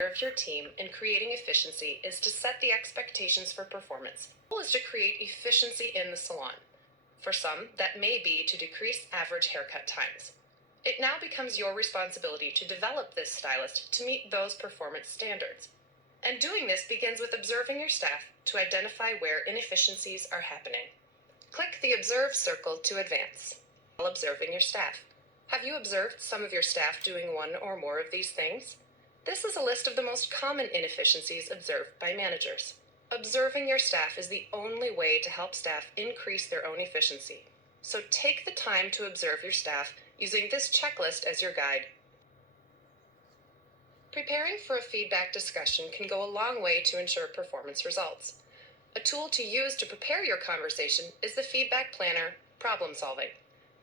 of your team in creating efficiency is to set the expectations for performance. The goal is to create efficiency in the salon. For some, that may be to decrease average haircut times. It now becomes your responsibility to develop this stylist to meet those performance standards. And doing this begins with observing your staff to identify where inefficiencies are happening. Click the Observe circle to advance. While observing your staff, have you observed some of your staff doing one or more of these things? This is a list of the most common inefficiencies observed by managers. Observing your staff is the only way to help staff increase their own efficiency. So take the time to observe your staff using this checklist as your guide. Preparing for a feedback discussion can go a long way to ensure performance results. A tool to use to prepare your conversation is the Feedback Planner Problem Solving.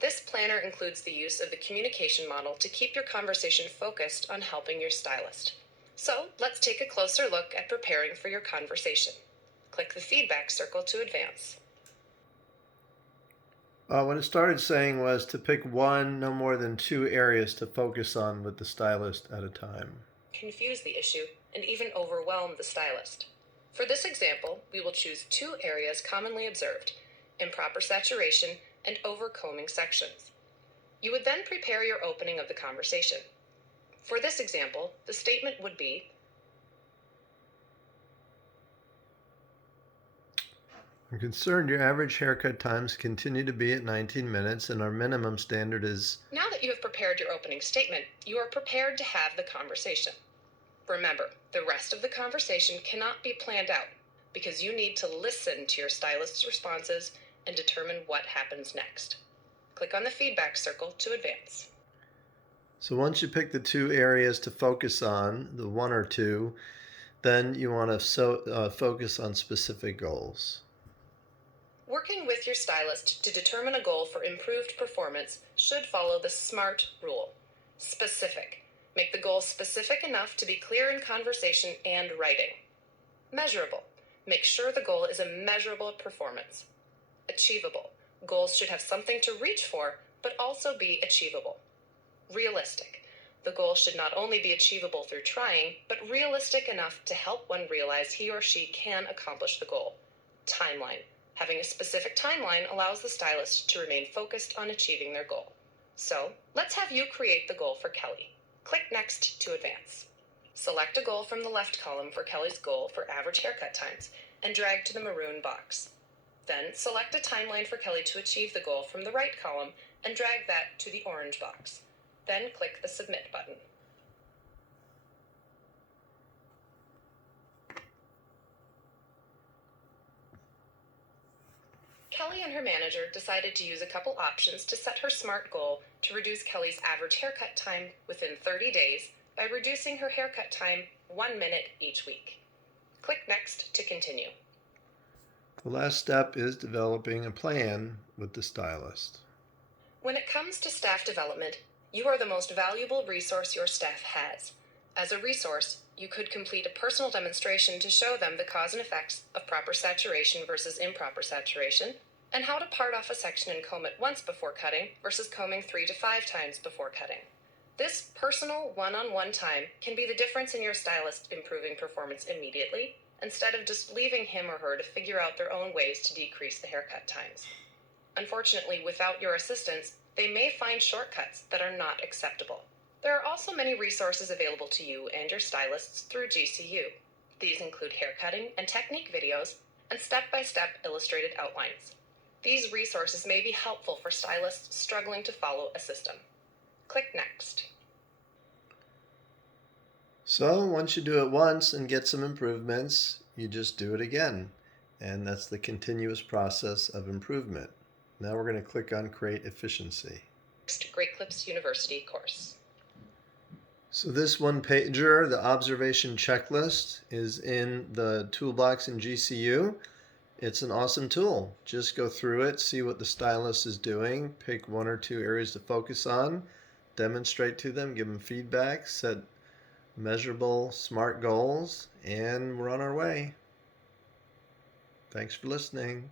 This planner includes the use of the communication model to keep your conversation focused on helping your stylist. So let's take a closer look at preparing for your conversation. Click the feedback circle to advance. What it started saying was to pick one, no more than 2 areas to focus on with the stylist at a time. Confuse the issue and even overwhelm the stylist. For this example, we will choose 2 areas commonly observed: improper saturation and overcombing sections. You would then prepare your opening of the conversation. For this example, the statement would be, I'm concerned your average haircut times continue to be at 19 minutes and our minimum standard is... Now that you have prepared your opening statement, you are prepared to have the conversation. Remember, the rest of the conversation cannot be planned out because you need to listen to your stylist's responses and determine what happens next. Click on the feedback circle to advance. So once you pick the 2 areas to focus on, the 1 or 2, then you want to focus on specific goals. Working with your stylist to determine a goal for improved performance should follow the SMART rule. Specific. Make the goal specific enough to be clear in conversation and writing. Measurable. Make sure the goal is a measurable performance. Achievable. Goals should have something to reach for, but also be achievable. Realistic. The goal should not only be achievable through trying, but realistic enough to help one realize he or she can accomplish the goal. Timeline. Having a specific timeline allows the stylist to remain focused on achieving their goal. So, let's have you create the goal for Kelly. Click Next to advance. Select a goal from the left column for Kelly's goal for average haircut times and drag to the maroon box. Then select a timeline for Kelly to achieve the goal from the right column and drag that to the orange box. Then click the Submit button. Kelly and her manager decided to use a couple options to set her SMART goal to reduce Kelly's average haircut time within 30 days by reducing her haircut time 1 minute each week. Click Next to continue. The last step is developing a plan with the stylist. When it comes to staff development, you are the most valuable resource your staff has. As a resource, you could complete a personal demonstration to show them the cause and effects of proper saturation versus improper saturation, and how to part off a section and comb it once before cutting versus combing 3 to 5 times before cutting. This personal one-on-one time can be the difference in your stylist improving performance immediately, instead of just leaving him or her to figure out their own ways to decrease the haircut times. Unfortunately, without your assistance, they may find shortcuts that are not acceptable. There are also many resources available to you and your stylists through GCU. These include haircutting and technique videos and step-by-step illustrated outlines. These resources may be helpful for stylists struggling to follow a system. Click Next. So once you do it once and get some improvements, you just do it again. And that's the continuous process of improvement. Now we're going to click on Create Efficiency. Next, Great Clips University course. So this one-pager, the observation checklist, is in the toolbox in GCU. It's an awesome tool. Just go through it, see what the stylist is doing, pick 1 or 2 areas to focus on, demonstrate to them, give them feedback, set measurable, SMART goals, and we're on our way. Thanks for listening.